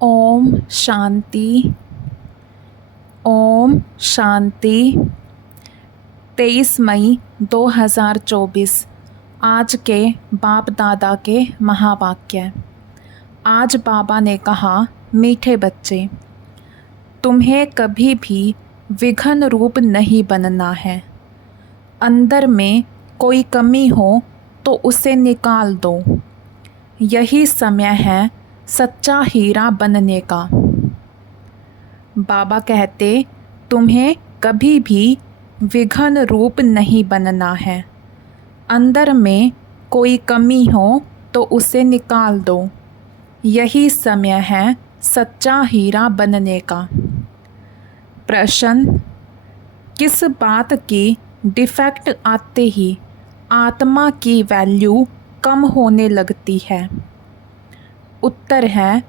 ओम शांति। ओम शांति। 23 मई 2024 आज के बाप दादा के महावाक्य। आज बाबा ने कहा, मीठे बच्चे, तुम्हें कभी भी विघन रूप नहीं बनना है। अंदर में कोई कमी हो तो उसे निकाल दो। यही समय है सच्चा हीरा बनने का। बाबा कहते, तुम्हें कभी भी विघन रूप नहीं बनना है। अंदर में कोई कमी हो तो उसे निकाल दो। यही समय है सच्चा हीरा बनने का। प्रश्न, किस बात की डिफेक्ट आते ही आत्मा की वैल्यू कम होने लगती है? उत्तर है,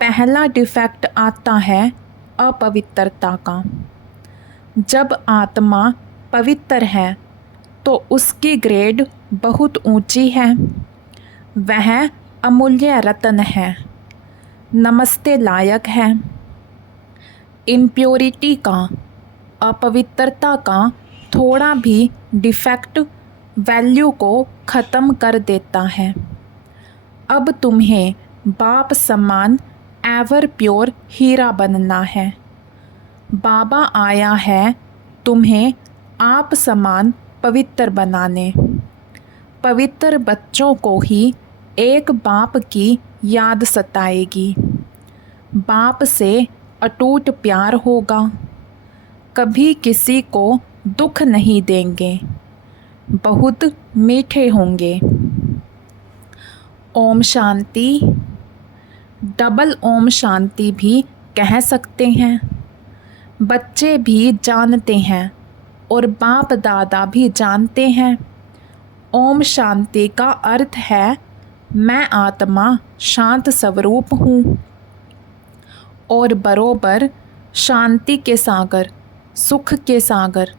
पहला डिफेक्ट आता है अपवित्रता का। जब आत्मा पवित्र है तो उसकी ग्रेड बहुत ऊंची है। वह अमूल्य रत्न है, नमस्ते लायक है। इम्प्योरिटी का, अपवित्रता का थोड़ा भी डिफेक्ट वैल्यू को ख़त्म कर देता है। अब तुम्हें बाप समान एवर प्योर हीरा बनना है। बाबा आया है तुम्हें आप समान पवित्र बनाने। पवित्र बच्चों को ही एक बाप की याद सताएगी। बाप से अटूट प्यार होगा। कभी किसी को दुख नहीं देंगे। बहुत मीठे होंगे। ओम शांति। डबल ओम शांति भी कह सकते हैं। बच्चे भी जानते हैं और बाप दादा भी जानते हैं। ओम शांति का अर्थ है, मैं आत्मा शांत स्वरूप हूँ और बरोबर शांति के सागर, सुख के सागर,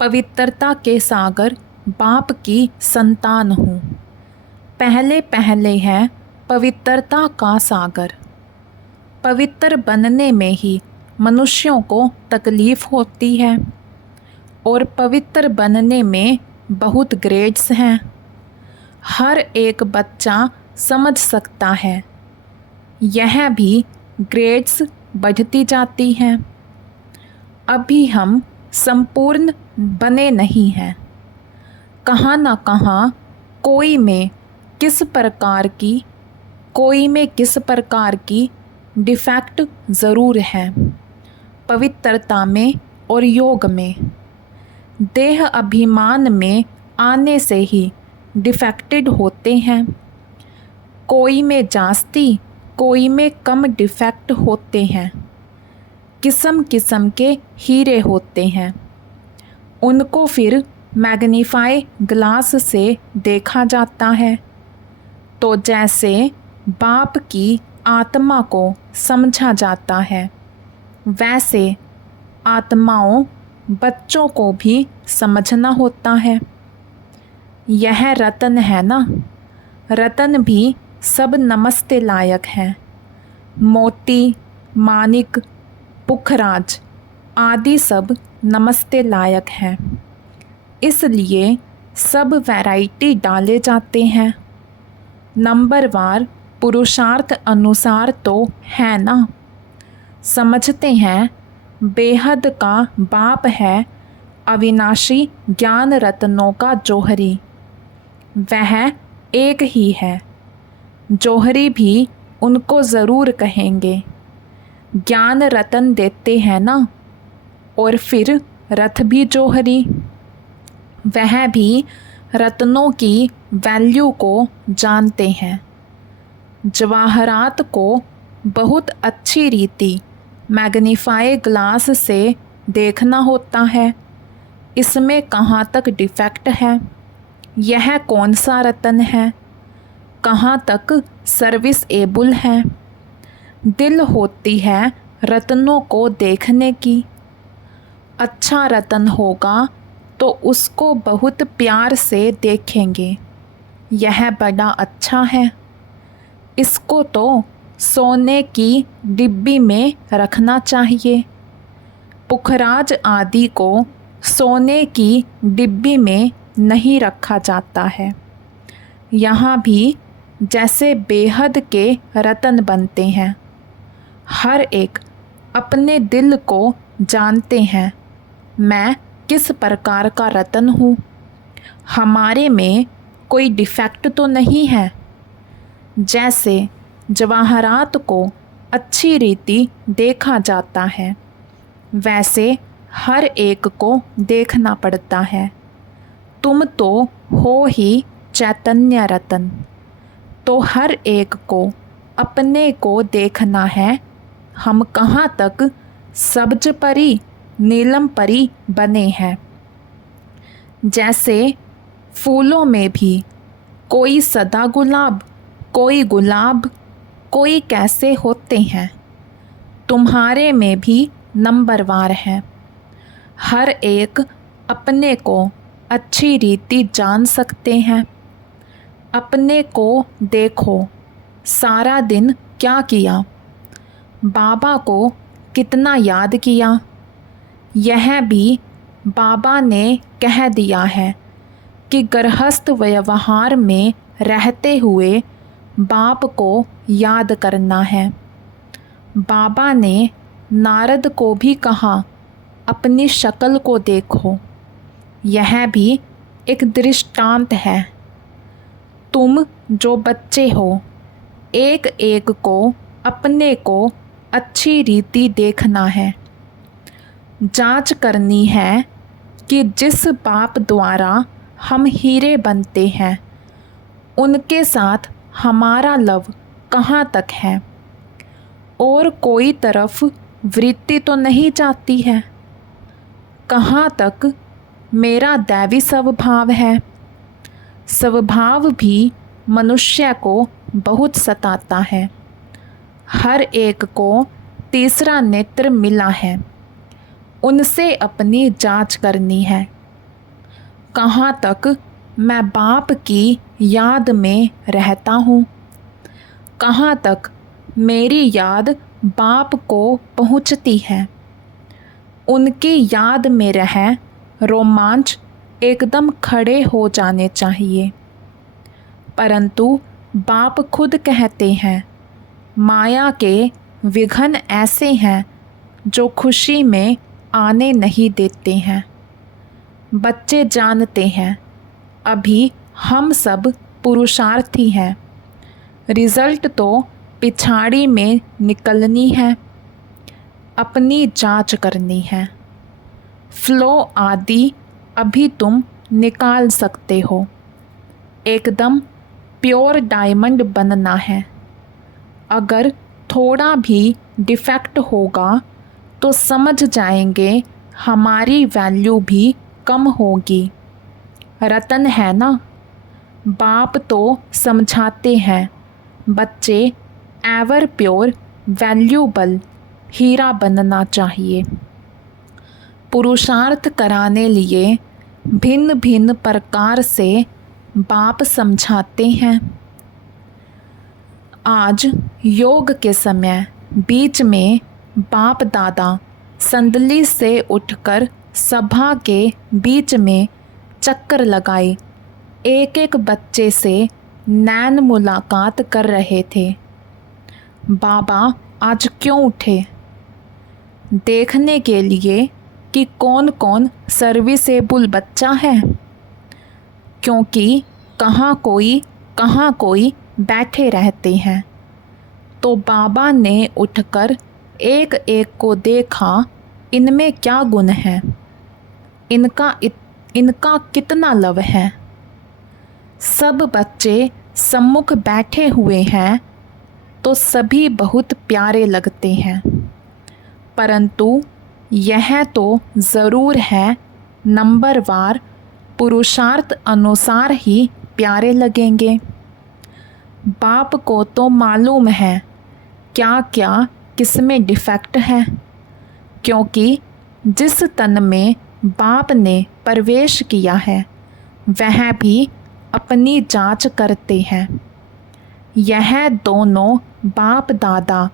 पवित्रता के सागर बाप की संतान हूँ। पहले पहले है पवित्रता का सागर। पवित्र बनने में ही मनुष्यों को तकलीफ़ होती है और पवित्र बनने में बहुत ग्रेड्स हैं। हर एक बच्चा समझ सकता है। यह भी ग्रेड्स बढ़ती जाती हैं। अभी हम संपूर्ण बने नहीं हैं। कहाँ ना कहाँ कोई में किस प्रकार की डिफेक्ट ज़रूर है। पवित्रता में और योग में, देह अभिमान में आने से ही डिफेक्टेड होते हैं। कोई में जास्ती, कोई में कम डिफेक्ट होते हैं। किस्म किस्म के हीरे होते हैं। उनको फिर मैग्नीफाई ग्लास से देखा जाता है। तो जैसे बाप की आत्मा को समझा जाता है, वैसे आत्माओं बच्चों को भी समझना होता है। यह रतन है ना, रतन भी सब नमस्ते लायक हैं। मोती, मानिक, पुखराज आदि सब नमस्ते लायक हैं। इसलिए सब वैरायटी डाले जाते हैं। नंबरवार पुरुषार्थ अनुसार तो है ना। समझते हैं बेहद का बाप है अविनाशी ज्ञान रत्नों का जोहरी। वह एक ही है। जोहरी भी उनको ज़रूर कहेंगे। ज्ञान रतन देते हैं ना, और फिर रथ भी जोहरी। वह भी रत्नों की वैल्यू को जानते हैं। जवाहरात को बहुत अच्छी रीति मैग्नीफाई ग्लास से देखना होता है। इसमें कहाँ तक डिफेक्ट है, यह कौन सा रत्न है, कहाँ तक सर्विस एबल है। दिल होती है रत्नों को देखने की। अच्छा रत्न होगा तो उसको बहुत प्यार से देखेंगे। यह बड़ा अच्छा है, इसको तो सोने की डिब्बी में रखना चाहिए। पुखराज आदि को सोने की डिब्बी में नहीं रखा जाता है। यहाँ भी जैसे बेहद के रतन बनते हैं। हर एक अपने दिल को जानते हैं, मैं किस प्रकार का रतन हूँ। हमारे में कोई डिफेक्ट तो नहीं है। जैसे जवाहरात को अच्छी रीति देखा जाता है, वैसे हर एक को देखना पड़ता है। तुम तो हो ही चैतन्य रतन, तो हर एक को अपने को देखना है। हम कहाँ तक सब्ज परी नीलम परी बने हैं। जैसे फूलों में भी कोई सदा गुलाब, कोई गुलाब, कोई कैसे होते हैं, तुम्हारे में भी नंबरवार है। हर एक अपने को अच्छी रीति जान सकते हैं। अपने को देखो, सारा दिन क्या किया, बाबा को कितना याद किया। यह भी बाबा ने कह दिया है कि गृहस्थ व्यवहार में रहते हुए बाप को याद करना है। बाबा ने नारद को भी कहा, अपनी शक्ल को देखो। यह भी एक दृष्टांत है। तुम जो बच्चे हो, एक एक को अपने को अच्छी रीति देखना है। जांच करनी है कि जिस बाप द्वारा हम हीरे बनते हैं, उनके साथ हमारा लव कहाँ तक है, और कोई तरफ वृत्ति तो नहीं जाती है। कहाँ तक मेरा दैवी स्वभाव है। स्वभाव भी मनुष्य को बहुत सताता है। हर एक को तीसरा नेत्र मिला है, उनसे अपनी जांच करनी है। कहाँ तक मैं बाप की याद में रहता हूँ, कहाँ तक मेरी याद बाप को पहुँचती है। उनकी याद में रह रोमांच एकदम खड़े हो जाने चाहिए। परंतु बाप खुद कहते हैं, माया के विघ्न ऐसे हैं जो खुशी में आने नहीं देते हैं। बच्चे जानते हैं, अभी हम सब पुरुषार्थी हैं, रिजल्ट तो पिछाड़ी में निकलनी है। अपनी जांच करनी है। फ्लो आदि अभी तुम निकाल सकते हो। एकदम प्योर डायमंड बनना है। अगर थोड़ा भी डिफेक्ट होगा तो समझ जाएंगे हमारी वैल्यू भी कम होगी। रतन है ना, बाप तो समझाते हैं, बच्चे एवर प्योर वैल्यूबल हीरा बनना चाहिए। पुरुषार्थ कराने लिए भिन्न भिन्न प्रकार से बाप समझाते हैं। आज योग के समय बीच में बाप दादा संदली से उठकर सभा के बीच में चक्कर लगाए एक एक बच्चे से नैन मुलाकात कर रहे थे। बाबा आज क्यों उठे? देखने के लिए कि कौन कौन सर्विसेबल बच्चा है, क्योंकि कहाँ कोई बैठे रहते हैं। तो बाबा ने उठकर एक एक को देखा, इनमें क्या गुण है, इनका कितना लव है। सब बच्चे सम्मुख बैठे हुए हैं तो सभी बहुत प्यारे लगते हैं, परंतु यह तो ज़रूर है नंबरवार पुरुषार्थ अनुसार ही प्यारे लगेंगे। बाप को तो मालूम है क्या क्या किसमें डिफेक्ट है, क्योंकि जिस तन में बाप ने प्रवेश किया है वह भी अपनी जांच करते हैं। यह दोनों बाप दादा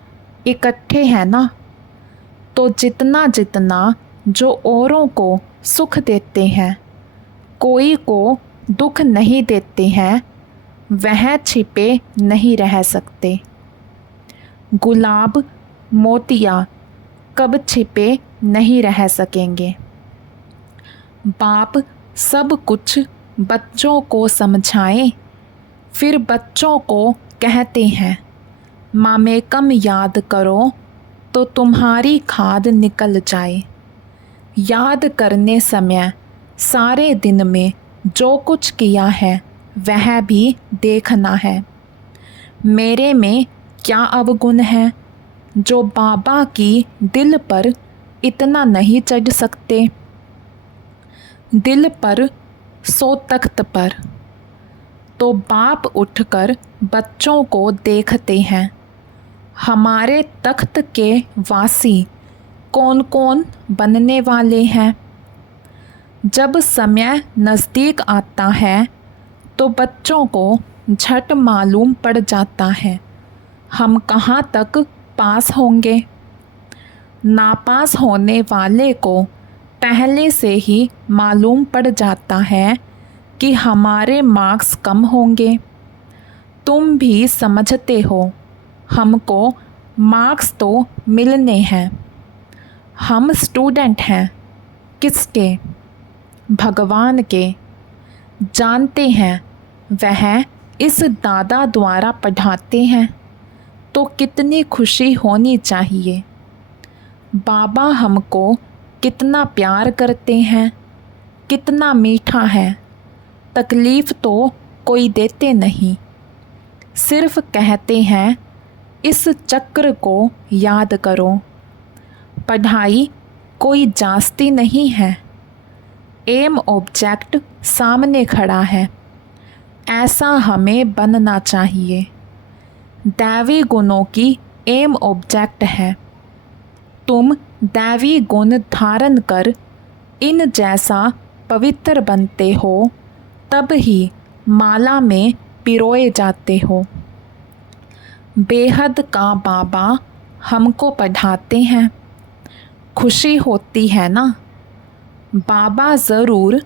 इकट्ठे हैं ना, तो जितना जितना जो औरों को सुख देते हैं, कोई को दुख नहीं देते हैं, वह छिपे नहीं रह सकते। गुलाब मोतिया कब छिपे नहीं रह सकेंगे। बाप सब कुछ बच्चों को समझाएं, फिर बच्चों को कहते हैं मामेकम याद करो तो तुम्हारी खाद निकल जाए। याद करने समय सारे दिन में जो कुछ किया है वह भी देखना है। मेरे में क्या अवगुण है जो बाबा की दिल पर इतना नहीं चढ़ सकते। दिल पर सो तख्त पर, तो बाप उठकर बच्चों को देखते हैं हमारे तख्त के वासी कौन कौन बनने वाले हैं। जब समय नज़दीक आता है तो बच्चों को झट मालूम पड़ जाता है हम कहाँ तक पास होंगे। नापास होने वाले को पहले से ही मालूम पड़ जाता है कि हमारे मार्क्स कम होंगे। तुम भी समझते हो हमको मार्क्स तो मिलने हैं। हम स्टूडेंट हैं किसके? भगवान के। जानते हैं वह इस दादा द्वारा पढ़ाते हैं, तो कितनी खुशी होनी चाहिए। बाबा हमको कितना प्यार करते हैं, कितना मीठा है। तकलीफ़ तो कोई देते नहीं, सिर्फ कहते हैं इस चक्र को याद करो। पढ़ाई कोई जास्ती नहीं है, एम ऑब्जेक्ट सामने खड़ा है, ऐसा हमें बनना चाहिए। दैवी गुणों की एम ऑब्जेक्ट है। तुम दैवी गुण धारण कर इन जैसा पवित्र बनते हो, तब ही माला में पिरोए जाते हो। बेहद का बाबा हमको पढ़ाते हैं, खुशी होती है ना। बाबा ज़रूर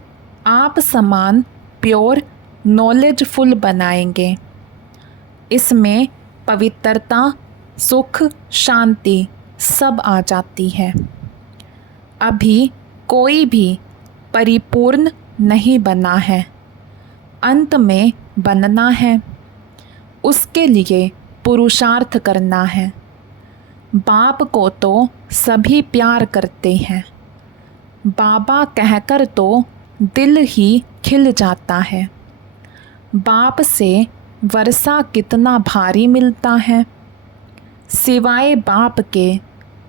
आप समान प्योर नॉलेजफुल बनाएंगे। इसमें पवित्रता, सुख, शांति सब आ जाती है। अभी कोई भी परिपूर्ण नहीं बना है, अंत में बनना है। उसके लिए पुरुषार्थ करना है। बाप को तो सभी प्यार करते हैं, बाबा कहकर तो दिल ही खिल जाता है। बाप से वर्षा कितना भारी मिलता है, सिवाय बाप के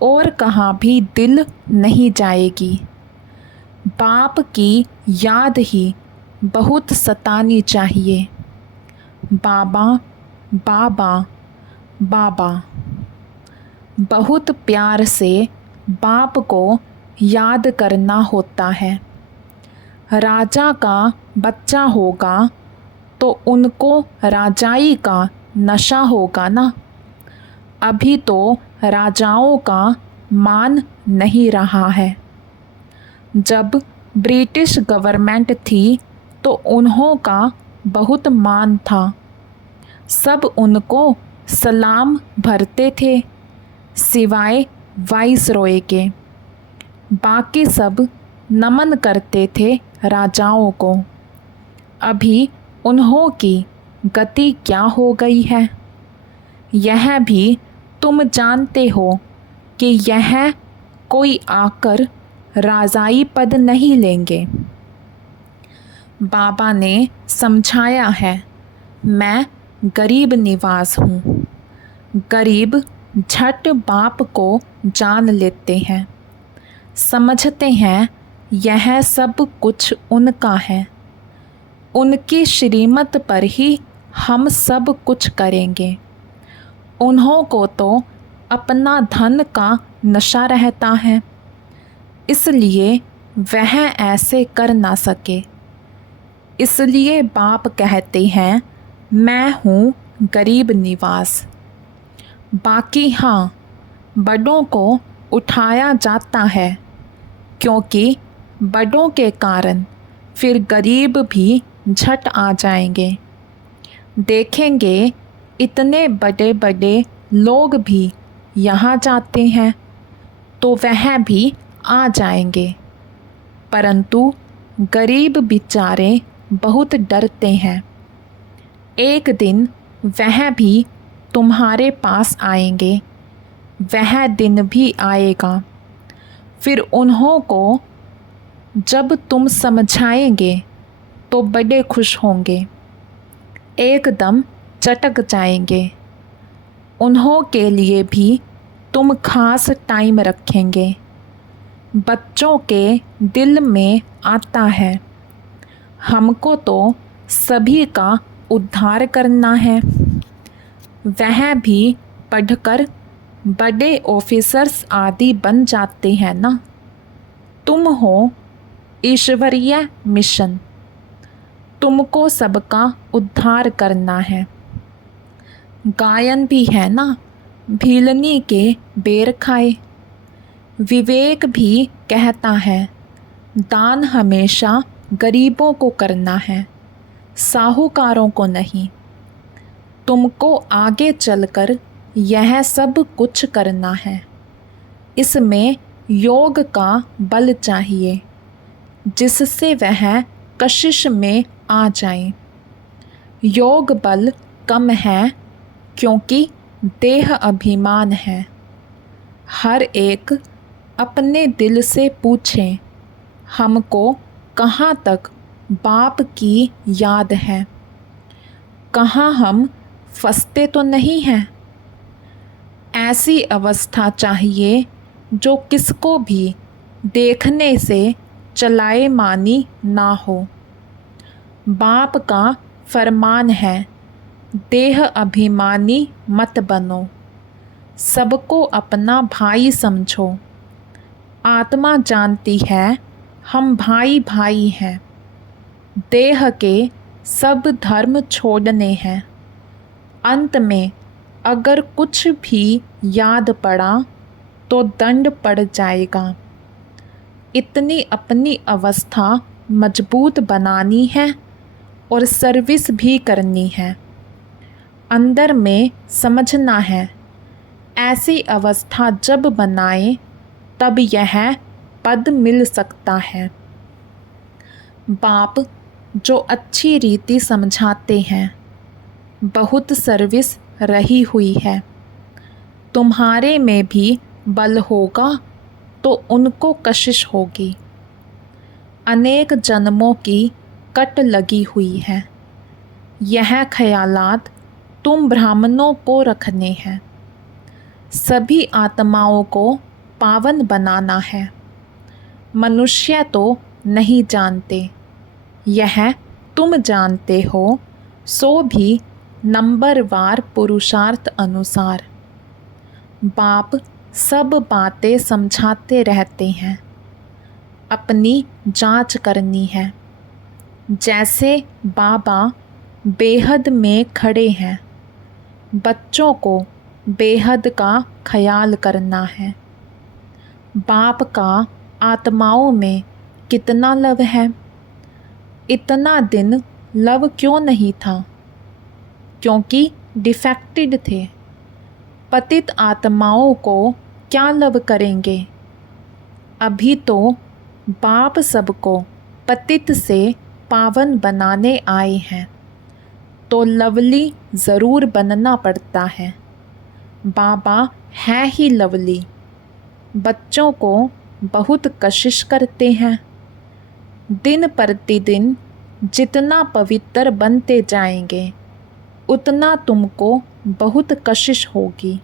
और कहाँ भी दिल नहीं जाएगी। बाप की याद ही बहुत सतानी चाहिए। बाबा बाबा बाबा, बहुत प्यार से बाप को याद करना होता है। राजा का बच्चा होगा तो उनको राजाई का नशा होगा ना। अभी तो राजाओं का मान नहीं रहा है। जब ब्रिटिश गवर्नमेंट थी तो उन्हों का बहुत मान था, सब उनको सलाम भरते थे, सिवाय वाइसरॉय के। बाकी सब नमन करते थे राजाओं को। अभी उन्हों की गति क्या हो गई है, यह भी तुम जानते हो कि यह कोई आकर राजाई पद नहीं लेंगे। बाबा ने समझाया है, मैं गरीब निवास हूँ। गरीब झट बाप को जान लेते हैं, समझते हैं यह सब कुछ उनका है। उनकी श्रीमत पर ही हम सब कुछ करेंगे। उन्हों को तो अपना धन का नशा रहता है, इसलिए वह ऐसे कर ना सके। इसलिए बाप कहते हैं मैं हूँ गरीब निवास। बाकी हाँ, बड़ों को उठाया जाता है, क्योंकि बड़ों के कारण फिर गरीब भी झट आ जाएंगे। देखेंगे इतने बड़े बड़े लोग भी यहाँ जाते हैं तो वह भी आ जाएंगे, परंतु गरीब बेचारे बहुत डरते हैं। एक दिन वह भी तुम्हारे पास आएंगे, वह दिन भी आएगा। फिर उन्हों को जब तुम समझाएंगे तो बड़े खुश होंगे, एकदम चटक जाएंगे। उन्हों के लिए भी तुम खास टाइम रखेंगे। बच्चों के दिल में आता है, हमको तो सभी का उद्धार करना है। वह भी पढ़कर बड़े ऑफिसर्स आदि बन जाते हैं ना। तुम हो ईश्वरीय मिशन, तुमको सबका उद्धार करना है। गायन भी है ना, भीलनी के बेर खाए। विवेक भी कहता है, दान हमेशा गरीबों को करना है, साहूकारों को नहीं। तुमको आगे चलकर यह सब कुछ करना है। इसमें योग का बल चाहिए, जिससे वह कशिश में आ जाए। योग बल कम है, क्योंकि देह अभिमान है। हर एक अपने दिल से पूछे, हमको कहाँ तक बाप की याद है, कहाँ हम फंसते तो नहीं हैं। ऐसी अवस्था चाहिए जो किसको भी देखने से चलाए मानी ना हो। बाप का फरमान है, देह अभिमानी मत बनो, सबको अपना भाई समझो। आत्मा जानती है हम भाई भाई हैं। देह के सब धर्म छोड़ने हैं। अंत में अगर कुछ भी याद पड़ा तो दंड पड़ जाएगा। इतनी अपनी अवस्था मजबूत बनानी है और सर्विस भी करनी है। अंदर में समझना है, ऐसी अवस्था जब बनाए तब यह पद मिल सकता है। बाप जो अच्छी रीति समझाते हैं, बहुत सर्विस रही हुई है। तुम्हारे में भी बल होगा तो उनको कशिश होगी। अनेक जन्मों की कट लगी हुई है। यह ख्यालात तुम ब्राह्मणों को रखने हैं। सभी आत्माओं को पावन बनाना है। मनुष्य तो नहीं जानते, यह तुम जानते हो, सो भी नंबरवार पुरुषार्थ अनुसार। बाप सब बातें समझाते रहते हैं, अपनी जांच करनी है। जैसे बाबा बेहद में खड़े हैं, बच्चों को बेहद का ख्याल करना है। बाप का आत्माओं में कितना लव है। इतना दिन लव क्यों नहीं था? क्योंकि डिफेक्टेड थे। पतित आत्माओं को क्या लव करेंगे? अभी तो बाप सबको पतित से पावन बनाने आए हैं, तो लवली ज़रूर बनना पड़ता है। बाबा है ही लवली। बच्चों को बहुत कशिश करते हैं। दिन प्रतिदिन जितना पवित्र बनते जाएंगे, उतना तुमको बहुत कशिश होगी।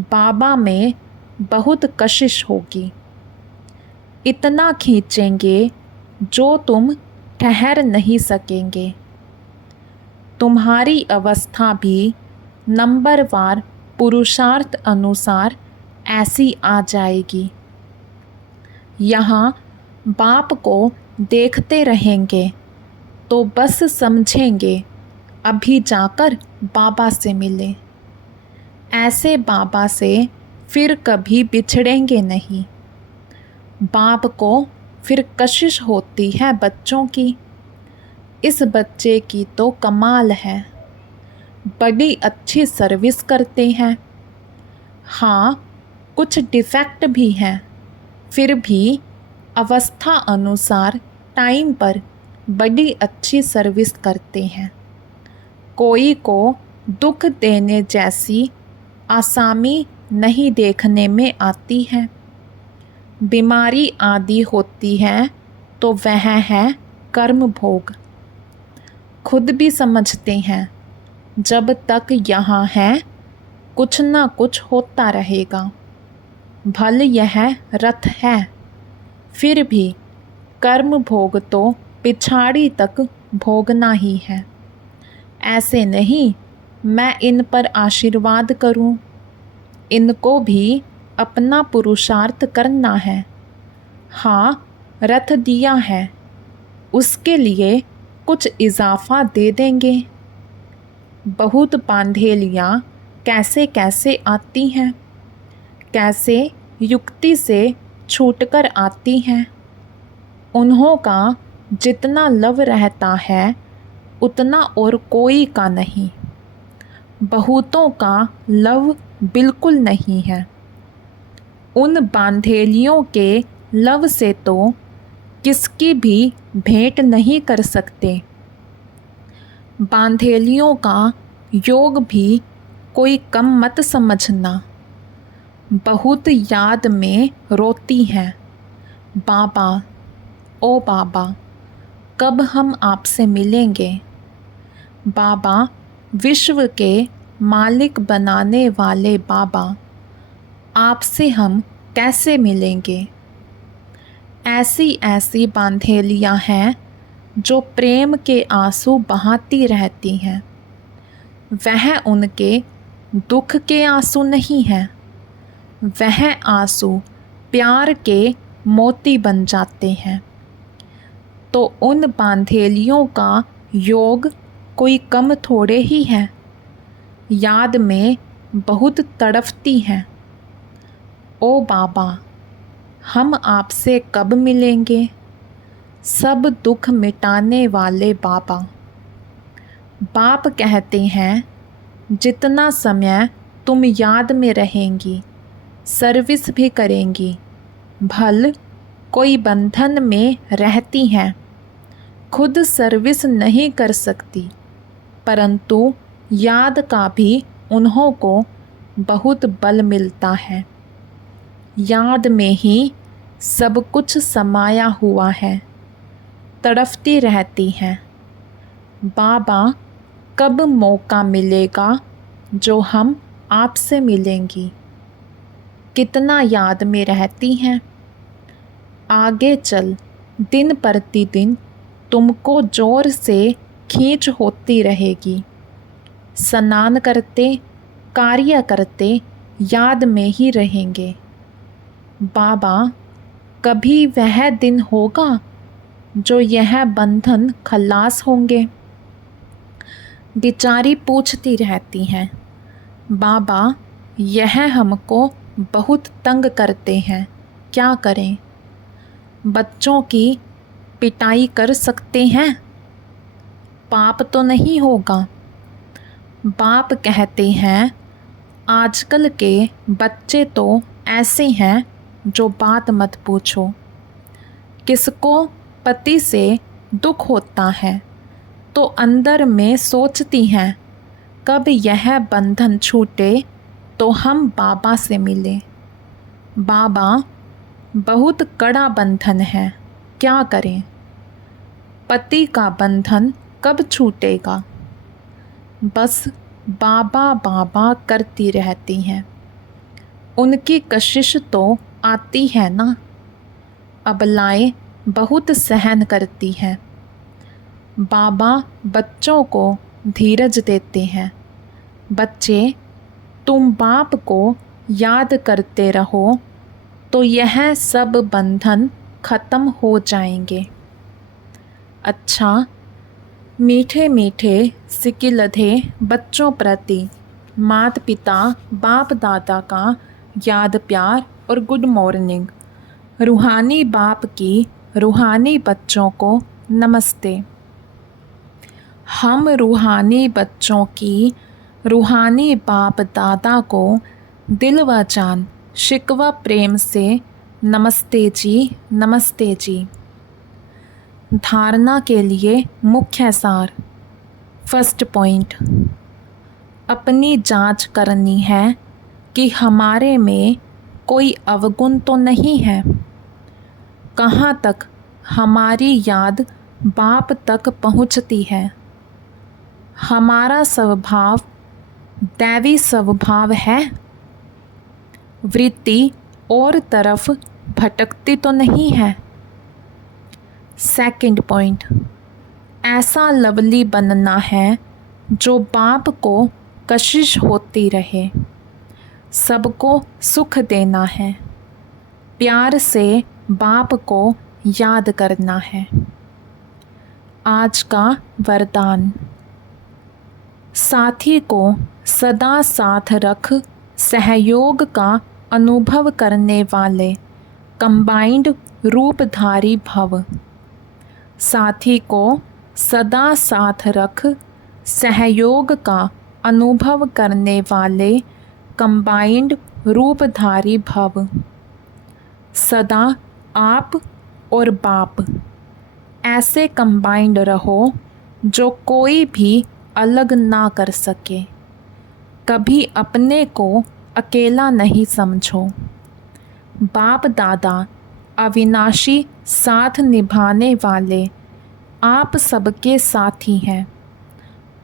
बाबा में बहुत कशिश होगी। इतना खींचेंगे जो तुम ठहर नहीं सकेंगे। तुम्हारी अवस्था भी नंबरवार पुरुषार्थ अनुसार ऐसी आ जाएगी। यहाँ बाप को देखते रहेंगे तो बस समझेंगे अभी जाकर बाबा से मिले। ऐसे बाबा से फिर कभी बिछड़ेंगे नहीं। बाप को फिर कशिश होती है बच्चों की, इस बच्चे की तो कमाल है, बड़ी अच्छी सर्विस करते हैं। हाँ, कुछ डिफेक्ट भी हैं, फिर भी अवस्था अनुसार टाइम पर बड़ी अच्छी सर्विस करते हैं। कोई को दुख देने जैसी आसामी नहीं देखने में आती है। बीमारी आदि होती है तो वह है कर्म भोग। खुद भी समझते हैं जब तक यहाँ है कुछ न कुछ होता रहेगा। भल यह रथ है, फिर भी कर्म भोग तो पिछाड़ी तक भोगना ही है। ऐसे नहीं मैं इन पर आशीर्वाद करूं, इनको भी अपना पुरुषार्थ करना है। हाँ, रथ दिया है, उसके लिए कुछ इजाफा दे देंगे। बहुत बांधेलियाँ कैसे कैसे आती हैं, कैसे युक्ति से छूटकर आती हैं। उन्हों का जितना लव रहता है उतना और कोई का नहीं। बहुतों का लव बिल्कुल नहीं है। उन बांधेलियों के लव से तो किसकी भी भेंट नहीं कर सकते। बांधेलियों का योग भी कोई कम मत समझना। बहुत याद में रोती हैं, बाबा ओ बाबा कब हम आपसे मिलेंगे। बाबा विश्व के मालिक बनाने वाले बाबा, आपसे हम कैसे मिलेंगे। ऐसी ऐसी बांधेलियाँ हैं जो प्रेम के आंसू बहाती रहती हैं। वह उनके दुख के आंसू नहीं हैं, वह आंसू प्यार के मोती बन जाते हैं। तो उन बांधेलियों का योग कोई कम थोड़े ही है। याद में बहुत तड़फती हैं। ओ बाबा, हम आपसे कब मिलेंगे। सब दुख मिटाने वाले बाबा। बाप कहते हैं जितना समय तुम याद में रहेंगी सर्विस भी करेंगी। भल कोई बंधन में रहती हैं, खुद सर्विस नहीं कर सकती, परंतु याद का भी उन्हों को बहुत बल मिलता है। याद में ही सब कुछ समाया हुआ है, तड़फती रहती हैं। बाबा कब मौका मिलेगा जो हम आपसे मिलेंगी। कितना याद में रहती हैं। आगे चल दिन प्रतिदिन तुमको जोर से खींच होती रहेगी। स्नान करते कार्य करते याद में ही रहेंगे। बाबा कभी वह दिन होगा जो यह बंधन खलास होंगे। बेचारी पूछती रहती हैं, बाबा यह हमको बहुत तंग करते हैं, क्या करें। बच्चों की पिटाई कर सकते हैं, पाप तो नहीं होगा। बाप कहते हैं आजकल के बच्चे तो ऐसे हैं जो बात मत पूछो। किसको पति से दुख होता है तो अंदर में सोचती हैं कब यह बंधन छूटे तो हम बाबा से मिले। बाबा बहुत कड़ा बंधन है, क्या करें। पति का बंधन कब छूटेगा। बस बाबा बाबा करती रहती हैं। उनकी कशिश तो आती है ना। अबलाएं बहुत सहन करती हैं। बाबा बच्चों को धीरज देते हैं। बच्चे तुम बाप को याद करते रहो तो यह सब बंधन ख़त्म हो जाएंगे। अच्छा, मीठे मीठे सिकिलधे बच्चों प्रति माता पिता बाप दादा का याद प्यार और गुड मॉर्निंग। रूहानी बाप की रूहानी बच्चों को नमस्ते। हम रूहानी बच्चों की रूहानी बाप दादा को दिल व जान शिकवा प्रेम से नमस्ते जी, नमस्ते जी। धारणा के लिए मुख्य सार। फर्स्ट पॉइंट, अपनी जांच करनी है कि हमारे में कोई अवगुण तो नहीं है। कहाँ तक हमारी याद बाप तक पहुँचती है। हमारा स्वभाव दैवी स्वभाव है। वृत्ति और तरफ भटकती तो नहीं है। सेकंड पॉइंट, ऐसा लवली बनना है जो बाप को कशिश होती रहे। सबको सुख देना है। प्यार से बाप को याद करना है। आज का वरदान, साथी को सदा साथ रख सहयोग का अनुभव करने वाले कंबाइंड रूपधारी भव। साथी को सदा साथ रख सहयोग का अनुभव करने वाले कंबाइंड रूपधारी भव। सदा आप और बाप ऐसे कंबाइंड रहो जो कोई भी अलग ना कर सके। कभी अपने को अकेला नहीं समझो। बाप दादा अविनाशी साथ निभाने वाले आप सबके साथी हैं।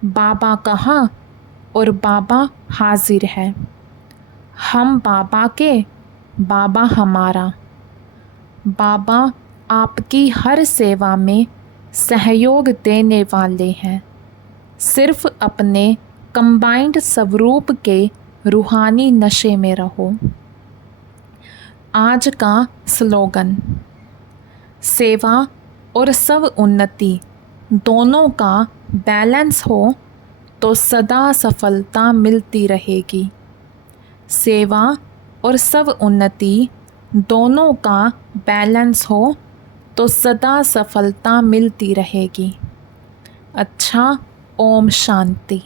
बाबा कहाँ और बाबा हाजिर है। हम बाबा के, बाबा हमारा। बाबा आपकी हर सेवा में सहयोग देने वाले हैं। सिर्फ अपने कंबाइंड स्वरूप के रूहानी नशे में रहो। आज का स्लोगन, सेवा और स्व उन्नति दोनों का बैलेंस हो तो सदा सफलता मिलती रहेगी। सेवा और स्व उन्नति दोनों का बैलेंस हो तो सदा सफलता मिलती रहेगी। अच्छा, ओम शांति।